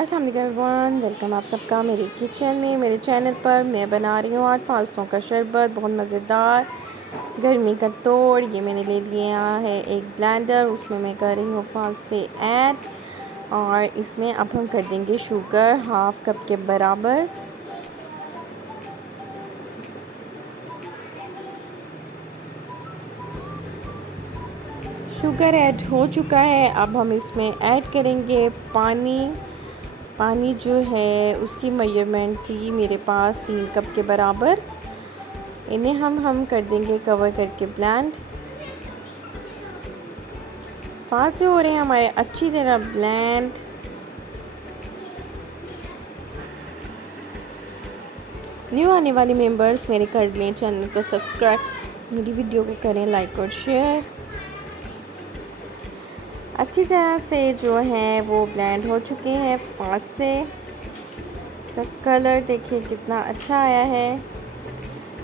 अस्सलाम वालेकुम everyone, welcome आप सबका मेरे किचन में, मेरे चैनल पर। मैं बना रही हूँ आज फालसों का शरबत, बहुत मज़ेदार गर्मी का तोड़। ये मैंने ले लिया है एक ब्लेंडर, उसमें मैं कर रही हूँ फालसे ऐड। और इसमें अब हम कर देंगे शुगर हाफ़ कप के बराबर। शुगर ऐड हो चुका है। अब हम इसमें ऐड करेंगे पानी। पानी जो है उसकी मेजरमेंट थी मेरे पास 3 कप के बराबर। इन्हें हम कर देंगे कवर करके ब्लेंड। फास्ट से हो रहे हैं हमारे अच्छी तरह ब्लेंड। न्यू आने वाले मेंबर्स मेरे कर लें चैनल को सब्सक्राइब, मेरी वीडियो को करें लाइक और शेयर। अच्छी तरह से जो है वो ब्लेंड हो चुके हैं फास्ट से। इसका कलर देखिए कितना अच्छा आया है।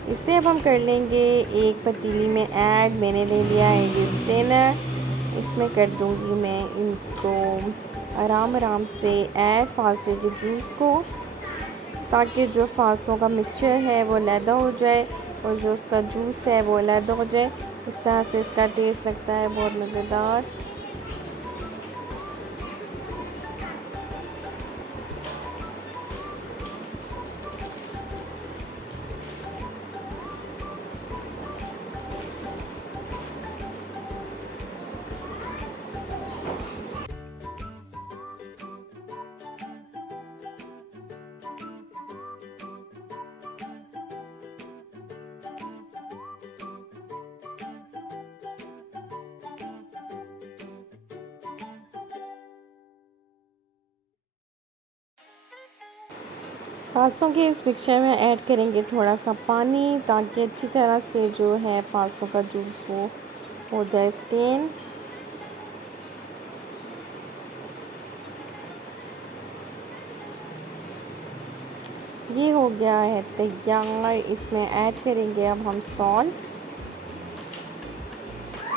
इसे अब हम कर लेंगे एक पतीली में ऐड। मैंने ले लिया है ये स्टेनर, इसमें कर दूंगी मैं इनको आराम से ऐड फालसे के जूस को, ताकि जो फालसों का मिक्सचर है वो लैदा हो जाए और जो उसका जूस है वो लैदा हो जाए। इस तरह से इसका टेस्ट लगता है बहुत मज़ेदार। फालसों के इस मिक्सचर में ऐड करेंगे थोड़ा सा पानी, ताकि अच्छी तरह से जो है फालसों का जूस वो हो जाए स्टेन। ये हो गया है तैयार। इसमें ऐड करेंगे अब हम सॉल्ट।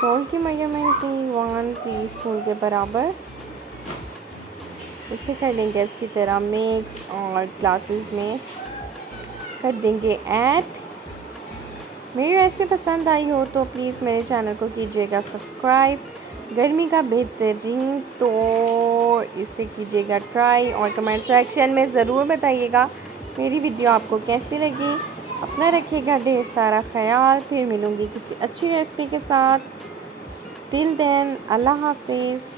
सॉल्ट की मेजरमेंट थी 1 टीस्पून के बराबर। इसे कर लेंगे अच्छी तरह मिक्स और ग्लासेस में कर देंगे ऐड। मेरी रेसिपी पसंद आई हो तो प्लीज़ मेरे चैनल को कीजिएगा सब्सक्राइब। गर्मी का बेहतरीन तो इसे कीजिएगा ट्राई और कमेंट सेक्शन में ज़रूर बताइएगा मेरी वीडियो आपको कैसी लगी। अपना रखिएगा ढेर सारा ख्याल। फिर मिलूँगी किसी अच्छी रेसिपी के साथ। टिल देन अल्लाह हाफिज़।